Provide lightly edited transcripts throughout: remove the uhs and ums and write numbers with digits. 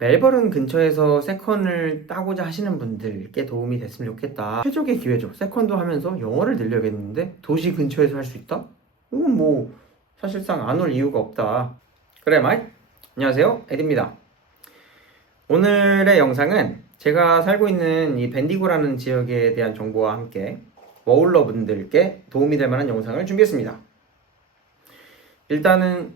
멜버른 근처에서 세컨을 따고자 하시는 분들께 도움이 됐으면 좋겠다. 최적의 기회죠. 세컨도 하면서 영어를 늘려야겠는데 도시 근처에서 할 수 있다? 이건 뭐 사실상 안 올 이유가 없다. 그래 마이? 안녕하세요, 에디입니다. 오늘의 영상은 제가 살고 있는 이 벤디고라는 지역에 대한 정보와 함께 워홀러 분들께 도움이 될 만한 영상을 준비했습니다. 일단은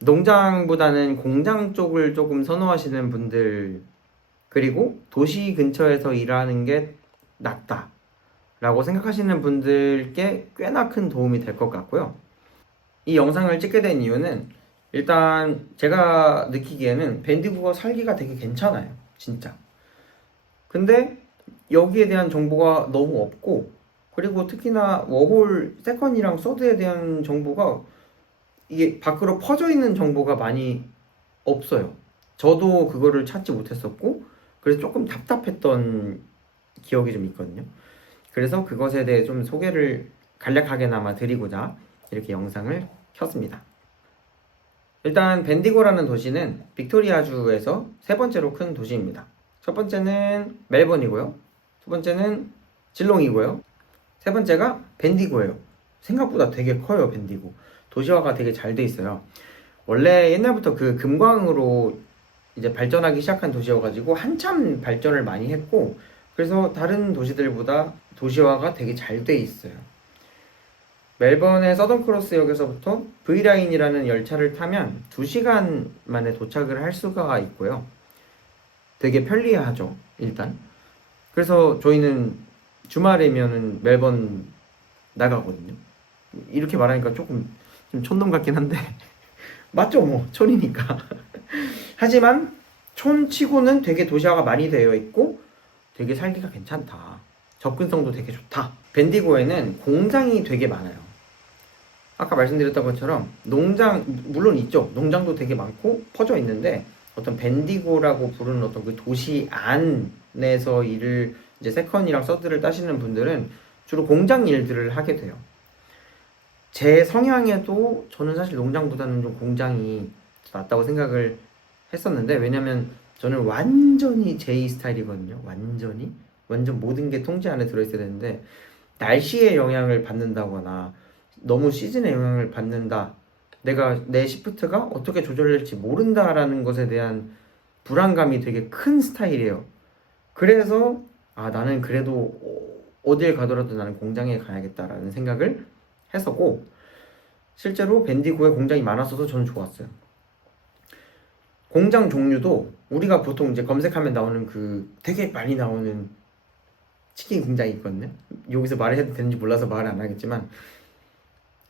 농장보다는 공장 쪽을 조금 선호하시는 분들, 그리고 도시 근처에서 일하는 게 낫다 라고 생각하시는 분들께 꽤나 큰 도움이 될 것 같고요. 이 영상을 찍게 된 이유는 일단 제가 느끼기에는 벤디고가 살기가 되게 괜찮아요, 진짜. 근데 여기에 대한 정보가 너무 없고, 그리고 특히나 워홀 세컨이랑 서드에 대한 정보가 이게 밖으로 퍼져 있는 정보가 많이 없어요. 저도 그거를 찾지 못했었고, 그래서 조금 답답했던 기억이 좀 있거든요. 그래서 그것에 대해 좀 소개를 간략하게나마 드리고자 이렇게 영상을 켰습니다. 일단 벤디고라는 도시는 빅토리아주에서 세 번째로 큰 도시입니다. 첫 번째는 멜번이고요, 두 번째는 질롱이고요, 세 번째가 벤디고예요. 생각보다 되게 커요. 벤디고 도시화가 되게 잘 돼 있어요. 원래 옛날부터 그 금광으로 이제 발전하기 시작한 도시여가지고 한참 발전을 많이 했고, 그래서 다른 도시들보다 도시화가 되게 잘 돼 있어요. 멜번의 서던크로스역에서부터 V라인이라는 열차를 타면 2시간 만에 도착을 할 수가 있고요. 되게 편리하죠, 일단. 그래서 저희는 주말이면은 멜번 나가거든요. 이렇게 말하니까 조금 좀 촌놈 같긴 한데 맞죠, 뭐 촌이니까. 하지만 촌치고는 되게 도시화가 많이 되어 있고 되게 살기가 괜찮다, 접근성도 되게 좋다. 벤디고에는 공장이 되게 많아요. 아까 말씀드렸던 것처럼 농장 물론 있죠. 농장도 되게 많고 퍼져 있는데, 어떤 벤디고라고 부르는 어떤 그 도시 안에서 일을 이제 세컨이랑 서드를 따시는 분들은 주로 공장 일들을 하게 돼요. 제 성향에도 저는 사실 농장보다는 좀 공장이 낫다고 생각을 했었는데, 왜냐면 저는 완전히 제 스타일이거든요. 완전 모든 게 통제 안에 들어있어야 되는데, 날씨의 영향을 받는다거나 너무 시즌의 영향을 받는다, 내가 내 시프트가 어떻게 조절될지 모른다라는 것에 대한 불안감이 되게 큰 스타일이에요. 그래서 나는 그래도 어딜 가더라도 나는 공장에 가야겠다라는 생각을 했었고, 실제로 벤디고에 공장이 많았어서 저는 좋았어요. 공장 종류도 우리가 보통 이제 검색하면 나오는 그 되게 많이 나오는 치킨 공장이 있거든요. 여기서 말해도 되는지 몰라서 말을 안 하겠지만,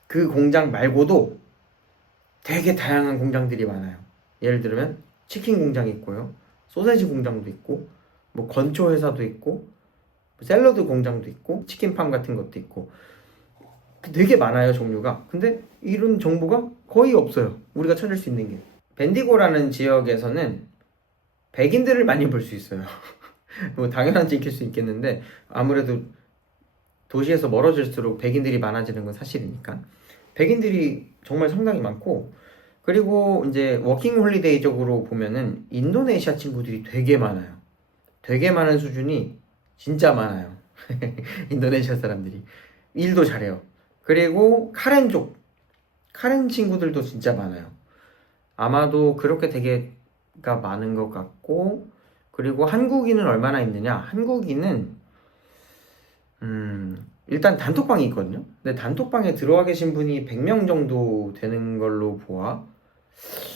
그 공장 말고도 되게 다양한 공장들이 많아요. 예를 들면 치킨 공장이 있고요, 소세지 공장도 있고, 뭐 건초 회사도 있고, 샐러드 공장도 있고, 치킨팜 같은 것도 있고, 되게 많아요, 종류가. 근데 이런 정보가 거의 없어요, 우리가 찾을 수 있는 게. 벤디고라는 지역에서는 백인들을 많이 볼 수 있어요. 뭐 당연한지 익힐 수 있겠는데, 아무래도 도시에서 멀어질수록 백인들이 많아지는 건 사실이니까 백인들이 정말 상당히 많고, 그리고 이제 워킹 홀리데이적으로 보면은 인도네시아 친구들이 되게 많아요. 되게 많은 수준이 진짜 많아요. 인도네시아 사람들이 일도 잘해요. 그리고 카렌 친구들도 진짜 많아요. 아마도 그렇게 되게가 많은 것 같고, 그리고 한국인은 얼마나 있느냐? 한국인은 일단 단톡방이 있거든요. 근데 단톡방에 들어와 계신 분이 100명 정도 되는 걸로 보아.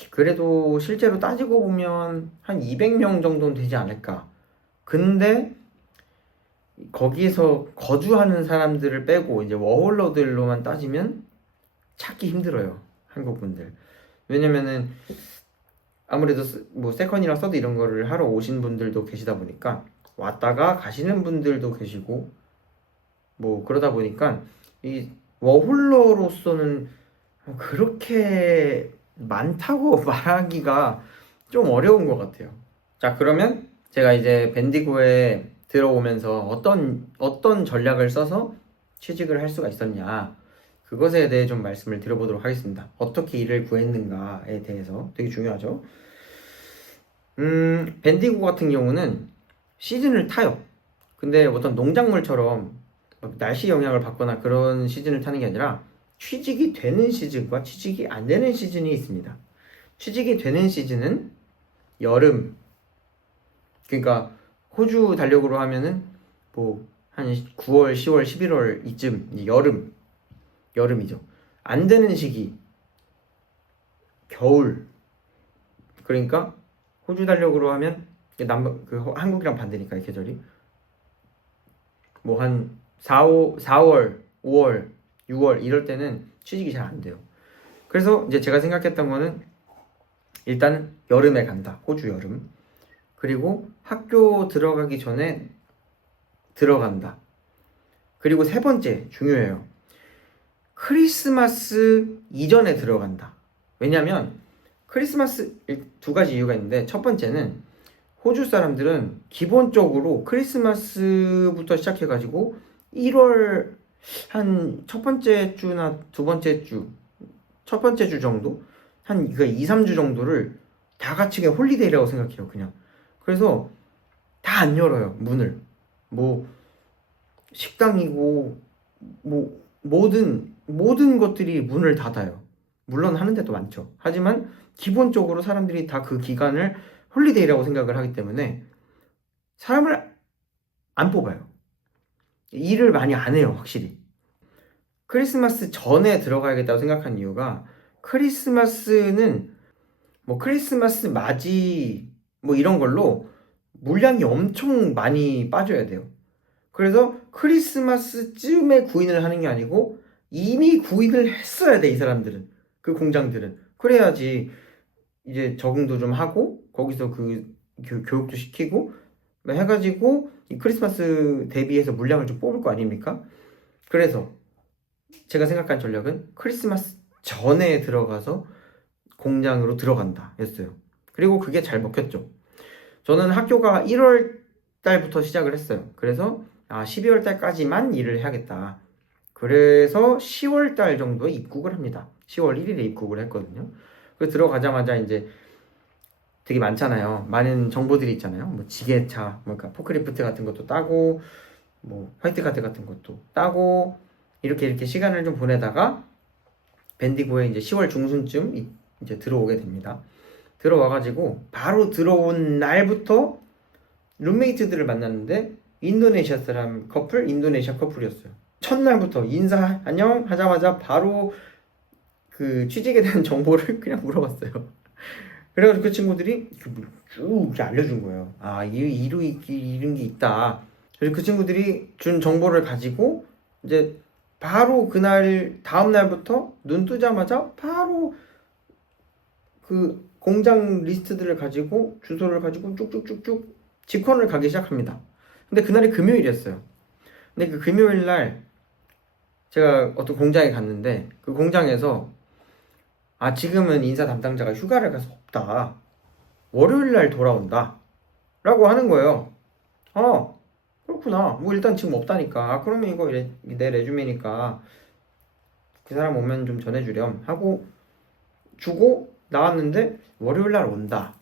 그래도 실제로 따지고 보면 한 200명 정도는 되지 않을까. 근데 거기에서 거주하는 사람들을 빼고 이제 워홀러들로만 따지면 찾기 힘들어요, 한국 분들. 왜냐면은 아무래도 뭐 세컨이랑 서드 이런 거를 하러 오신 분들도 계시다 보니까 왔다가 가시는 분들도 계시고, 뭐 그러다 보니까 이 워홀러로서는 그렇게 많다고 말하기가 좀 어려운 것 같아요. 자, 그러면 제가 이제 벤디고에 들어오면서 어떤 전략을 써서 취직을 할 수가 있었냐, 그것에 대해 좀 말씀을 드려보도록 하겠습니다. 어떻게 일을 구했는가에 대해서 되게 중요하죠. 밴디고 같은 경우는 시즌을 타요. 근데 어떤 농작물처럼 막 날씨 영향을 받거나 그런 시즌을 타는 게 아니라 취직이 되는 시즌과 취직이 안 되는 시즌이 있습니다. 취직이 되는 시즌은 여름, 그러니까 호주 달력으로 하면은 뭐 한 9월, 10월, 11월 이쯤 이제 여름이죠. 안 되는 시기 겨울. 그러니까 호주 달력으로 하면 한국이랑 반대니까 이 계절이 뭐 한 4월, 5월, 6월 이럴 때는 취직이 잘 안 돼요. 그래서 이제 제가 생각했던 거는 일단 여름에 간다. 호주 여름. 그리고 학교 들어가기 전에 들어간다. 그리고 세 번째 중요해요. 크리스마스 이전에 들어간다. 왜냐면 크리스마스 두 가지 이유가 있는데 첫 번째는 호주 사람들은 기본적으로 크리스마스부터 시작해가지고 1월 한 첫 번째 주나 두 번째 주, 첫 번째 주 정도? 한 2, 3주 정도를 다 같이 그냥 홀리데이라고 생각해요, 그냥. 그래서 다 안 열어요, 문을. 뭐, 식당이고, 뭐, 모든 것들이 문을 닫아요. 물론 하는 데도 많죠. 하지만 기본적으로 사람들이 다 그 기간을 홀리데이라고 생각을 하기 때문에 사람을 안 뽑아요. 일을 많이 안 해요, 확실히. 크리스마스 전에 들어가야겠다고 생각한 이유가 크리스마스는 뭐 크리스마스 맞이 뭐 이런 걸로 물량이 엄청 많이 빠져야 돼요. 그래서 크리스마스쯤에 구인을 하는 게 아니고 이미 구인을 했어야 돼, 이 사람들은. 그 공장들은. 그래야지 이제 적응도 좀 하고 거기서 그 교육도 시키고 해가지고 이 크리스마스 대비해서 물량을 좀 뽑을 거 아닙니까? 그래서 제가 생각한 전략은 크리스마스 전에 들어가서 공장으로 들어간다 였어요. 그리고 그게 잘 먹혔죠. 저는 학교가 1월 달부터 시작을 했어요. 그래서 12월 달까지만 일을 해야겠다. 그래서 10월 달 정도에 입국을 합니다. 10월 1일에 입국을 했거든요. 그래서 들어가자마자 이제 되게 많잖아요. 많은 정보들이 있잖아요. 뭐 지게차, 그러니까 포크리프트 같은 것도 따고, 뭐 화이트 카드 같은 것도 따고 이렇게 시간을 좀 보내다가 밴디고에 이제 10월 중순쯤 이제 들어오게 됩니다. 들어와가지고 바로 들어온 날부터 룸메이트들을 만났는데 인도네시아 사람 커플, 인도네시아 커플이었어요. 첫날부터 인사 안녕 하자마자 바로 그 취직에 대한 정보를 그냥 물어봤어요. 그래가지고 그 친구들이 쭉 알려준 거예요. 이런 게 있다. 그래서 그 친구들이 준 정보를 가지고 이제 바로 그날 다음 날부터 눈 뜨자마자 바로 그 공장 리스트들을 가지고 주소를 가지고 쭉쭉쭉쭉 직원을 가기 시작합니다. 근데 그날이 금요일이었어요. 근데 그 금요일 날 제가 어떤 공장에 갔는데 그 공장에서 지금은 인사 담당자가 휴가를 가서 없다. 월요일 날 돌아온다. 라고 하는 거예요. 그렇구나. 뭐 일단 지금 없다니까. 그러면 이거 내 레주메니까 그 사람 오면 좀 전해주렴 하고 주고 나왔는데 월요일 날 온다.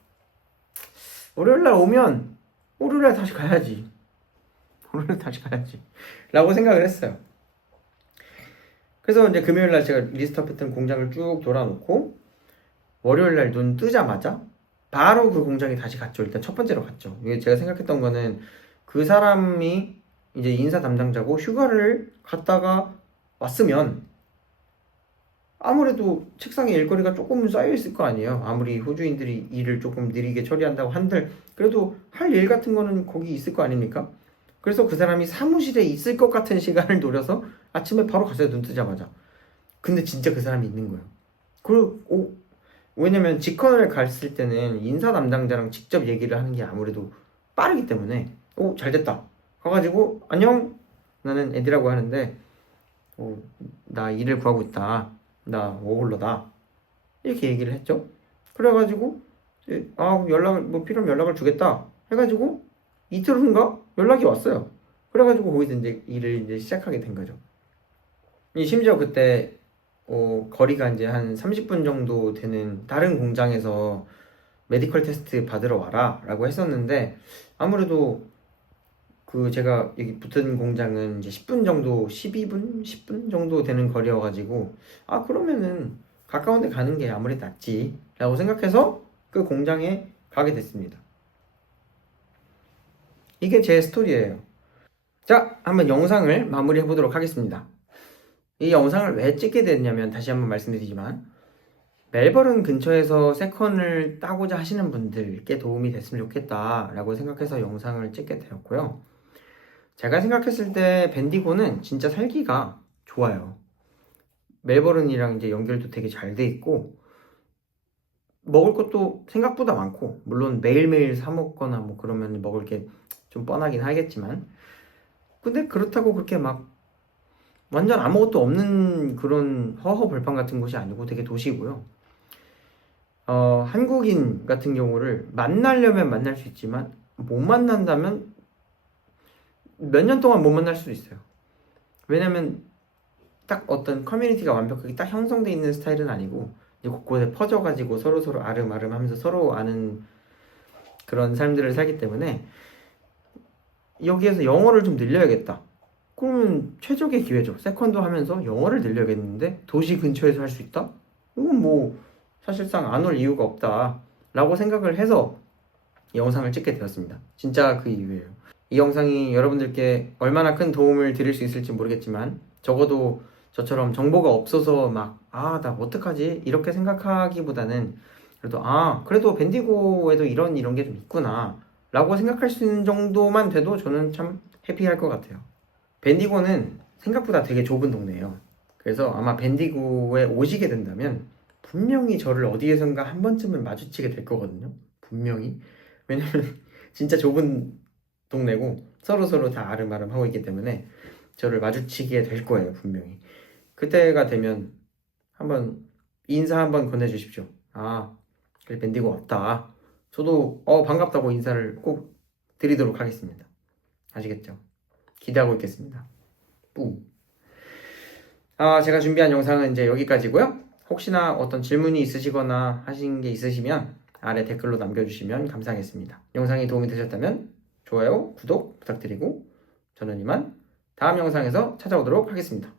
월요일 날 오면 월요일 날 다시 가야지. 월요일 날 다시 가야지. 라고 생각을 했어요. 그래서 이제 금요일 날 제가 리스트 업했던 공장을 쭉 돌아놓고 월요일 날 눈 뜨자마자 바로 그 공장에 다시 갔죠. 일단 첫 번째로 갔죠. 이게 제가 생각했던 거는 그 사람이 이제 인사 담당자고 휴가를 갔다가 왔으면 아무래도 책상에 일거리가 조금은 쌓여 있을 거 아니에요. 아무리 호주인들이 일을 조금 느리게 처리한다고 한들 그래도 할 일 같은 거는 거기 있을 거 아닙니까? 그래서 그 사람이 사무실에 있을 것 같은 시간을 노려서 아침에 바로 갔어요. 눈 뜨자마자. 근데 진짜 그 사람이 있는 거예요. 그리고 왜냐면 직원을 갔을 때는 인사 담당자랑 직접 얘기를 하는 게 아무래도 빠르기 때문에 잘 됐다. 가가지고 안녕 나는 에디라고 하는데 나 일을 구하고 있다. 나 워홀러다. 이렇게 얘기를 했죠. 그래가지고 연락을 뭐 필요하면 연락을 주겠다. 해가지고 이틀 후인가 연락이 왔어요. 그래가지고 거기서 이제 일을 이제 시작하게 된 거죠. 심지어 그때 거리가 이제 한 30분 정도 되는 다른 공장에서 메디컬 테스트 받으러 와라 라고 했었는데, 아무래도 그 제가 여기 붙은 공장은 이제 10분 정도, 12분, 10분 정도 되는 거리여가지고, 아, 그러면은 가까운 데 가는 게 아무래도 낫지 라고 생각해서 그 공장에 가게 됐습니다. 이게 제 스토리예요. 자, 한번 영상을 마무리해 보도록 하겠습니다. 이 영상을 왜 찍게 됐냐면, 다시 한번 말씀드리지만, 멜버른 근처에서 세컨을 따고자 하시는 분들께 도움이 됐으면 좋겠다 라고 생각해서 영상을 찍게 되었고요. 제가 생각했을 때 밴디고는 진짜 살기가 좋아요. 멜버른이랑 이제 연결도 되게 잘 돼 있고, 먹을 것도 생각보다 많고, 물론 매일매일 사 먹거나 뭐 그러면 먹을 게 좀 뻔하긴 하겠지만, 근데 그렇다고 그렇게 막 완전 아무것도 없는 그런 허허벌판 같은 곳이 아니고 되게 도시고요. 한국인 같은 경우를 만나려면 만날 수 있지만 못 만난다면 몇 년 동안 못 만날 수도 있어요. 왜냐면 딱 어떤 커뮤니티가 완벽하게 딱 형성돼 있는 스타일은 아니고, 이제 곳곳에 퍼져가지고 서로 아름아름 하면서 서로 아는 그런 삶들을 살기 때문에, 여기에서 영어를 좀 늘려야겠다. 그러면 최적의 기회죠. 세컨도 하면서 영어를 늘려야겠는데 도시 근처에서 할 수 있다? 이건 뭐 사실상 안 올 이유가 없다 라고 생각을 해서 영상을 찍게 되었습니다. 진짜 그 이유예요. 이 영상이 여러분들께 얼마나 큰 도움을 드릴 수 있을지 모르겠지만, 적어도 저처럼 정보가 없어서 막 나 어떡하지? 이렇게 생각하기보다는, 그래도 밴디고에도 이런 게 좀 있구나 라고 생각할 수 있는 정도만 돼도 저는 참 해피할 것 같아요. 밴디고는 생각보다 되게 좁은 동네예요. 그래서 아마 밴디고에 오시게 된다면 분명히 저를 어디에선가 한 번쯤은 마주치게 될 거거든요. 분명히. 왜냐면 진짜 좁은 동네고 서로 다 아름아름 하고 있기 때문에 저를 마주치게 될 거예요, 분명히. 그때가 되면 한번 인사 한번 건네주십시오. 그래, 밴디고 왔다. 저도 반갑다고 인사를 꼭 드리도록 하겠습니다. 아시겠죠? 기대하고 있겠습니다. 뿌. 제가 준비한 영상은 이제 여기까지고요. 혹시나 어떤 질문이 있으시거나 하신 게 있으시면 아래 댓글로 남겨주시면 감사하겠습니다. 영상이 도움이 되셨다면 좋아요, 구독 부탁드리고, 저는 이만 다음 영상에서 찾아오도록 하겠습니다.